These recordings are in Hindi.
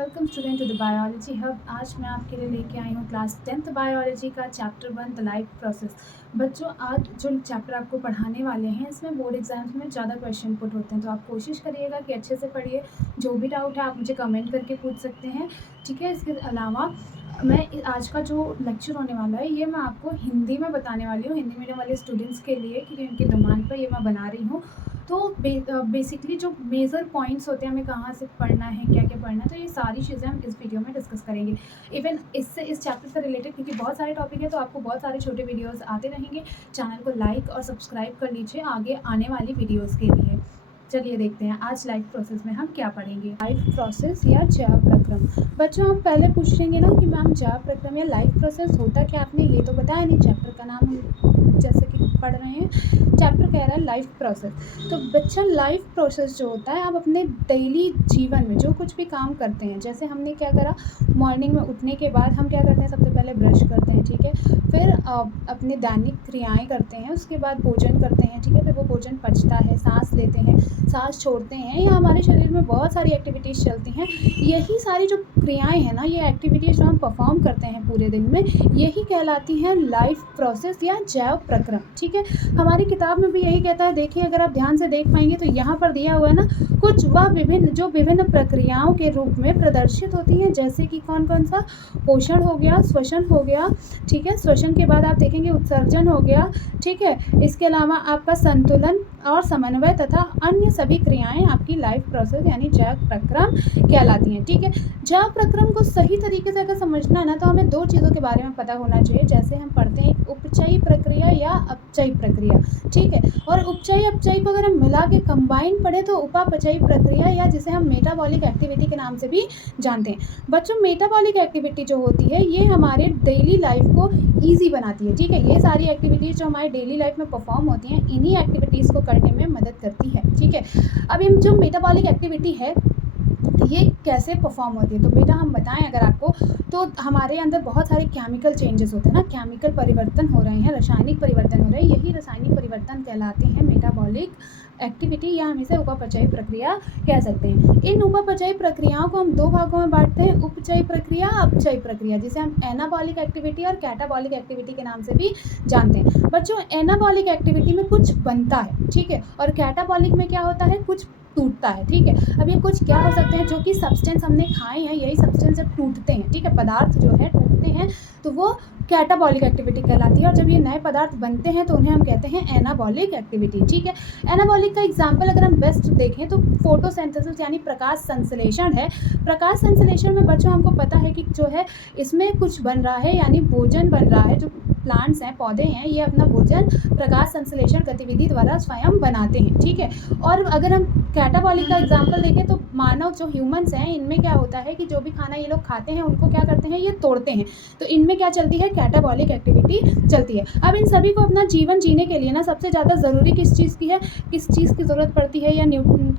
Welcome student to the biology hub. आज मैं आपके लिए लेके आई हूँ क्लास 10th बायोलॉजी का चैप्टर 1 द लाइफ प्रोसेस। बच्चों, आज जो चैप्टर आपको पढ़ाने वाले हैं इसमें बोर्ड एग्जाम्स में ज़्यादा क्वेश्चन पुट होते हैं, तो आप कोशिश करिएगा कि अच्छे से पढ़िए। जो भी डाउट है आप मुझे कमेंट करके पूछ सकते हैं, ठीक है। इसके अलावा मैं आज का जो लेक्चर होने वाला है ये मैं आपको हिंदी में बताने वाली हूँ, हिंदी मीडियम वाले स्टूडेंट्स के लिए, क्योंकि उनकी डिमांड पर ये मैं बना रही हूँ। तो बेसिकली जो मेजर पॉइंट्स होते हैं, हमें कहाँ से पढ़ना है, क्या क्या पढ़ना है, तो ये सारी चीज़ें हम इस वीडियो में डिस्कस करेंगे। इवन इससे इस चैप्टर से रिलेटेड क्योंकि बहुत सारे टॉपिक है, तो आपको बहुत सारे छोटे वीडियोस आते रहेंगे। चैनल को लाइक और सब्सक्राइब कर लीजिए आगे आने वाली वीडियोस के लिए। चलिए देखते हैं आज लाइफ प्रोसेस में हम क्या पढ़ेंगे। लाइफ प्रोसेस या जैव प्रक्रम। बच्चों, आप पहले पूछेंगे ना कि मैम जैव प्रक्रम या लाइफ प्रोसेस होता क्या, आपने ये तो बताया नहीं। चैप्टर का नाम हम जैसे कि पढ़ रहे हैं, चैप्टर कह रहा है लाइफ प्रोसेस। तो बच्चा, लाइफ प्रोसेस जो होता है, आप अपने डेली जीवन में जो कुछ भी काम करते हैं, जैसे हमने क्या करा, मॉर्निंग में उठने के बाद हम क्या करते हैं, सबसे पहले ब्रश करते हैं, ठीक है। फिर अपने दैनिक क्रियाएं करते हैं, उसके बाद भोजन करते हैं, ठीक है। फिर वो भोजन पचता है, सांस लेते हैं, सांस छोड़ते हैं, या हमारे शरीर में बहुत सारी एक्टिविटीज़ चलती हैं। यही सारी जो क्रियाएं हैं ना, ये एक्टिविटीज़ जो हम परफॉर्म करते हैं पूरे दिन में, यही कहलाती हैं लाइफ प्रोसेस या जैव प्रक्रम, ठीक है। हमारी किताब में भी यही कहता है। देखिए, अगर आप ध्यान से देख पाएंगे तो यहाँ पर दिया हुआ है ना, कुछ वह विभिन्न प्रक्रियाओं के रूप में प्रदर्शित होती हैं, जैसे कि कौन कौन सा, पोषण हो गया, श्वसन हो गया, ठीक है। श्वसन के बाद आप देखेंगे उत्सर्जन हो गया, ठीक है। इसके अलावा आपका संतुलन और समन्वय तथा अन्य सभी क्रियाएं आपकी लाइफ प्रोसेस यानी जैव प्रक्रम कहलाती हैं, ठीक है। जैव प्रक्रम को सही तरीके से अगर समझना है ना, तो हमें दो चीज़ों के बारे में पता होना चाहिए। जैसे हम पढ़ते हैं उपचयी प्रक्रिया या अपचयी प्रक्रिया, ठीक है। और उपचयी अपचयी को अगर हम मिला के कंबाइन पढ़े तो उपापचयी प्रक्रिया, या जिसे हम मेटाबॉलिक एक्टिविटी के नाम से भी जानते हैं। बच्चों, मेटाबॉलिक एक्टिविटी जो होती है ये हमारे डेली लाइफ को ईजी बनाती है, ठीक है। ये सारी एक्टिविटीज़ जो हमारे डेली लाइफ में परफॉर्म होती हैं, इन्हीं एक्टिविटीज़ को करने में मदद करती है, ठीक है। अब ये जो मेटाबॉलिक एक्टिविटी है ये कैसे परफॉर्म होती है, तो बेटा हम बताएं अगर आपको, तो हमारे अंदर बहुत सारे केमिकल चेंजेस होते हैं ना, केमिकल परिवर्तन हो रहे हैं, रासायनिक परिवर्तन हो रहे हैं। यही रासायनिक परिवर्तन कहलाते हैं मेटाबॉलिक एक्टिविटी, या हम इसे उपापचयी प्रक्रिया कह सकते हैं। इन उपापचयी प्रक्रियाओं को हम दो भागों में बांटते हैं, उपचयी प्रक्रिया, अपचयी प्रक्रिया, जिसे हम एनाबॉलिक एक्टिविटी और कैटाबॉलिक एक्टिविटी के नाम से भी जानते हैं। बच्चों, एनाबॉलिक एक्टिविटी में कुछ बनता है, ठीक है, और कैटाबॉलिक में क्या होता है, कुछ टूटता है, ठीक है। अब ये कुछ क्या हो सकते हैं, जो कि सब्सटेंस हमने खाए हैं, यही सब्सटेंस जब टूटते हैं, ठीक है, पदार्थ जो है टूटते हैं, तो वो कैटाबॉलिक एक्टिविटी कहलाती है। और जब ये नए पदार्थ बनते हैं तो उन्हें हम कहते हैं एनाबॉलिक एक्टिविटी, ठीक है। एनाबॉलिक का एग्जाम्पल अगर हम बेस्ट देखें तो फोटोसिंथेसिस यानी प्रकाश संश्लेषण है। प्रकाश संश्लेषण में बच्चों हमको पता है कि जो है इसमें कुछ बन रहा है, यानी भोजन बन रहा है। जो प्लांट्स हैं, पौधे हैं, ये अपना भोजन प्रकाश संश्लेषण गतिविधि द्वारा स्वयं बनाते हैं, ठीक है। और अगर हम कैटाबॉलिक का एग्जाम्पल देखें तो मानव जो ह्यूमंस हैं, इनमें क्या होता है कि जो भी खाना ये लोग खाते हैं उनको क्या करते हैं, ये तोड़ते हैं, तो इनमें क्या चलती है, कैटाबॉलिक एक्टिविटी चलती है। अब इन सभी को अपना जीवन जीने के लिए ना सबसे ज़्यादा ज़रूरी किस चीज़ की है, किस चीज़ की ज़रूरत पड़ती है, या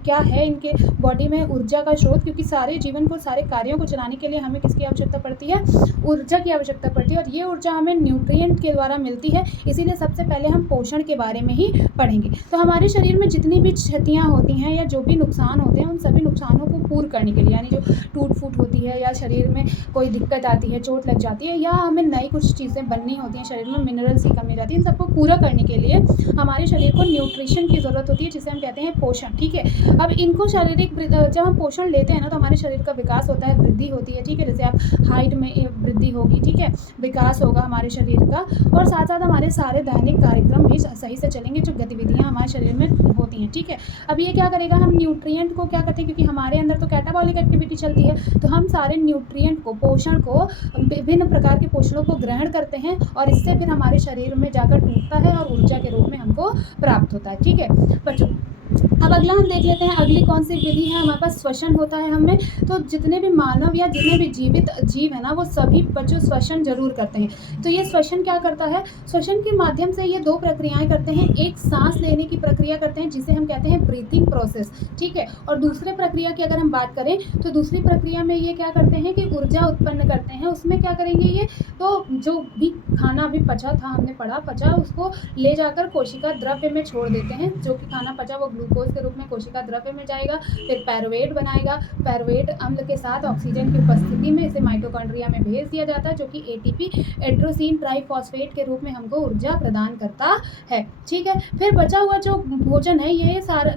क्या है इनके बॉडी में ऊर्जा का स्रोत, क्योंकि सारे जीवन को, सारे कार्यों को चलाने के लिए हमें किसकी आवश्यकता पड़ती है, ऊर्जा की आवश्यकता पड़ती है। और ये ऊर्जा हमें न्यूट्रिएंट के द्वारा मिलती है। इसीलिए सबसे पहले हम पोषण के बारे में ही पढ़ेंगे। तो हमारे शरीर में जितनी भी क्षतियाँ होती हैं या जो भी नुकसान होते हैं, उन सभी नुकसानों को पूर्ण करने के लिए, यानी जो टूट फूट होती है या शरीर में कोई दिक्कत आती है, चोट लग जाती है, या हमें नई कुछ चीज़ें बननी होती हैं, शरीर में मिनरल्स की कमी रहती है, इन सबको पूरा करने के लिए हमारे शरीर को न्यूट्रिशन की ज़रूरत होती है, जिसे हम कहते हैं पोषण, ठीक है। अब इनको शारीरिक, जब हम पोषण लेते हैं ना, तो हमारे शरीर का विकास होता है, वृद्धि होती है, ठीक है। जैसे आप हाइट में वृद्धि होगी, ठीक है, विकास होगा हमारे शरीर का, और साथ साथ हमारे सारे दैनिक कार्यक्रम भी सही से चलेंगे, जो गतिविधियाँ हमारे शरीर में होती हैं, ठीक है। अब ये क्या करेगा, हम न्यूट्रिएंट को क्या करते हैं, क्योंकि हमारे अंदर तो कैटाबॉलिक एक्टिविटी चलती है, तो हम सारे न्यूट्रिएंट को, पोषण को, विभिन्न प्रकार के पोषणों को ग्रहण करते हैं, और इससे फिर हमारे शरीर में जाकर टूटता है और ऊर्जा के रूप में हमको प्राप्त होता है, ठीक है बच्चों। अब अगला हम देख लेते हैं, अगली कौन सी विधि है, हमारे पास श्वसन होता है हमें। तो जितने भी मानव या जितने भी जीवित जीव है ना, वो सभी बच्चों श्वसन जरूर करते हैं। तो ये श्वसन क्या करता है, श्वसन के माध्यम से ये दो प्रक्रियाएं करते हैं। एक सांस लेने की प्रक्रिया करते हैं, जिसे हम कहते हैं ब्रीथिंग प्रोसेस, ठीक है। और दूसरे प्रक्रिया की अगर हम बात करें तो दूसरी प्रक्रिया में ये क्या करते हैं कि ऊर्जा उत्पन्न करते हैं। उसमें क्या करेंगे ये, तो जो भी खाना अभी पचा था, हमने पढ़ा, पचा, उसको ले जाकर कोशिका द्रव्य में छोड़ देते हैं। जो कि खाना पचा वो ग्लूकोज ग्लूकोज के रूप में कोशिका द्रव्य में जाएगा, फिर पायरुवेट बनाएगा। पायरुवेट अम्ल के साथ ऑक्सीजन की उपस्थिति में इसे माइटोकॉन्ड्रिया में भेज दिया जाता है, जो कि एटीपी एड्रोसिन ट्राइफॉस्फेट के रूप में हमको ऊर्जा प्रदान करता है। ठीक है, फिर बचा हुआ जो भोजन है ये सारा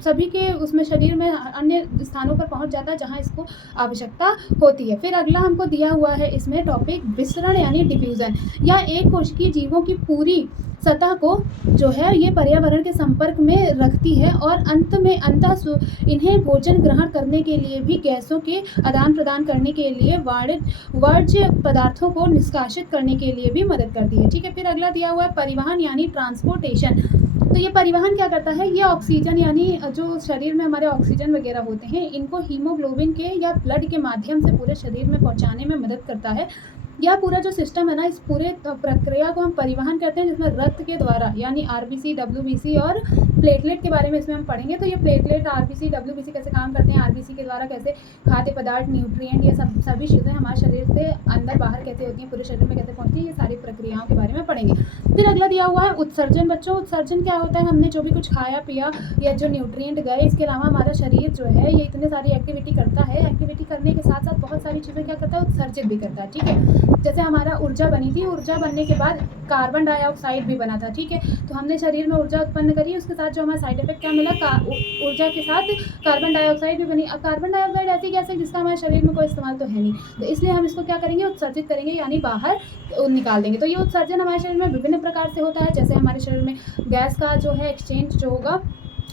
सभी के उसमें शरीर में अन्य स्थानों पर पहुंच जाता है जहां इसको आवश्यकता होती है। फिर अगला हमको दिया हुआ है इसमें टॉपिक विसरण यानी डिफ्यूज़न, या एक कोशिकीय जीवों की पूरी सतह को जो है ये पर्यावरण के संपर्क में रखती है और अंत में इन्हें भोजन ग्रहण करने के लिए भी गैसों के आदान प्रदान करने के लिए वर्ज्य पदार्थों को निष्कासित करने के लिए भी मदद करती है। ठीक है, फिर अगला दिया हुआ है परिवहन यानी ट्रांसपोर्टेशन। तो ये परिवहन क्या करता है, ये ऑक्सीजन यानी जो शरीर में हमारे ऑक्सीजन वगैरह होते हैं इनको हीमोग्लोबिन के या ब्लड के माध्यम से पूरे शरीर में पहुंचाने में मदद करता है। यह पूरा जो सिस्टम है ना, इस पूरे प्रक्रिया को हम परिवहन करते हैं, जिसमें रक्त के द्वारा यानी आरबीसी, डब्ल्यूबीसी और प्लेटलेट के बारे में इसमें हम पढ़ेंगे। तो ये प्लेटलेट, आरबीसी, डब्ल्यूबीसी कैसे काम करते हैं, आरबीसी के द्वारा कैसे खाद्य पदार्थ, न्यूट्रिएंट, ये सभी चीज़ें हमारे शरीर से अंदर बाहर कैसे होती हैं, पूरे शरीर में कैसे पहुँचती हैं, ये सारी प्रक्रियाओं के बारे में पढ़ेंगे। फिर अगला दिया हुआ है उत्सर्जन। बच्चों, उत्सर्जन क्या होता है, हमने जो भी कुछ खाया पिया या जो न्यूट्रिएंट गए, इसके अलावा हमारा शरीर जो है ये इतने सारी एक्टिविटी करता है। एक्टिविटी करने के साथ साथ बहुत सारी चीज़ें क्या करता है, उत्सर्जित भी करता है। ठीक है, जैसे हमारा ऊर्जा बनी थी, ऊर्जा बनने के बाद कार्बन डाइऑक्साइड भी बना था। ठीक है, तो हमने शरीर में ऊर्जा उत्पन्न करी, उसके साथ जो हमारा साइड इफेक्ट क्या मिला, ऊर्जा के साथ कार्बन डाइऑक्साइड भी बनी। अब कार्बन डाइऑक्साइड ऐसी गैस है जिसका हमारे शरीर में कोई इस्तेमाल तो है नहीं, तो इसलिए हम इसको क्या करेंगे, उत्सर्जित करेंगे यानी बाहर निकाल देंगे। तो ये उत्सर्जन हमारे शरीर में विभिन्न प्रकार से होता है। जैसे हमारे शरीर में गैस का जो है एक्सचेंज जो होगा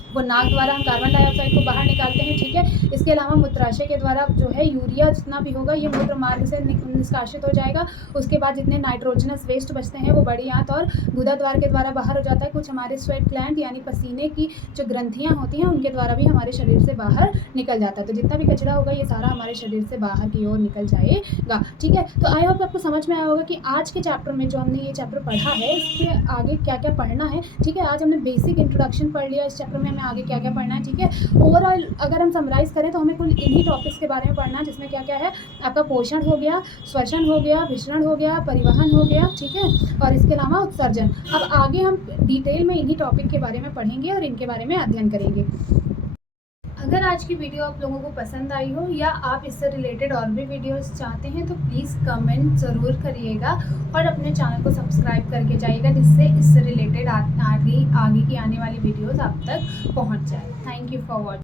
वो नाक द्वारा हम कार्बन डाइऑक्साइड को बाहर निकालते हैं। ठीक है, इसके अलावा मूत्राशय के द्वारा जो है यूरिया जितना भी होगा ये मूत्र मार्ग से निष्कासित हो जाएगा। उसके बाद जितने नाइट्रोजनस वेस्ट बचते हैं वो बड़ी आंत और गुदा द्वार के द्वारा बाहर हो जाता है। कुछ हमारे स्वेट ग्लैंड यानी पसीने की जो ग्रंथियाँ होती हैं उनके द्वारा भी हमारे शरीर से बाहर निकल जाता है। तो जितना भी कचरा होगा ये सारा हमारे शरीर से बाहर की ओर निकल जाएगा। ठीक है, तो आई होप आपको समझ में आया होगा कि आज के चैप्टर में जो हमने ये चैप्टर पढ़ा है इसके आगे क्या क्या पढ़ना है। ठीक है, आज हमने बेसिक इंट्रोडक्शन पढ़ लिया, इस चैप्टर में हमें आगे क्या क्या पढ़ना है। ठीक है, ओवरऑल अगर हम समराइज करें तो हमें कुल इन्हीं टॉपिक्स के बारे में पढ़ना है, जिसमें क्या क्या है, आपका पोषण हो गया, श्वसन हो गया, विसरण हो गया, परिवहन हो गया। ठीक है, और इसके अलावा उत्सर्जन। अब आगे हम डिटेल में इन्हीं टॉपिक के बारे में पढ़ेंगे और इनके बारे में अध्ययन करेंगे। अगर आज की वीडियो आप लोगों को पसंद आई हो या आप इससे रिलेटेड और भी वीडियोस चाहते हैं तो प्लीज़ कमेंट ज़रूर करिएगा और अपने चैनल को सब्सक्राइब करके जाइएगा, जिससे इससे रिलेटेड आगे की आने वाली वीडियोस आप तक पहुंच जाए। Thank you for watching.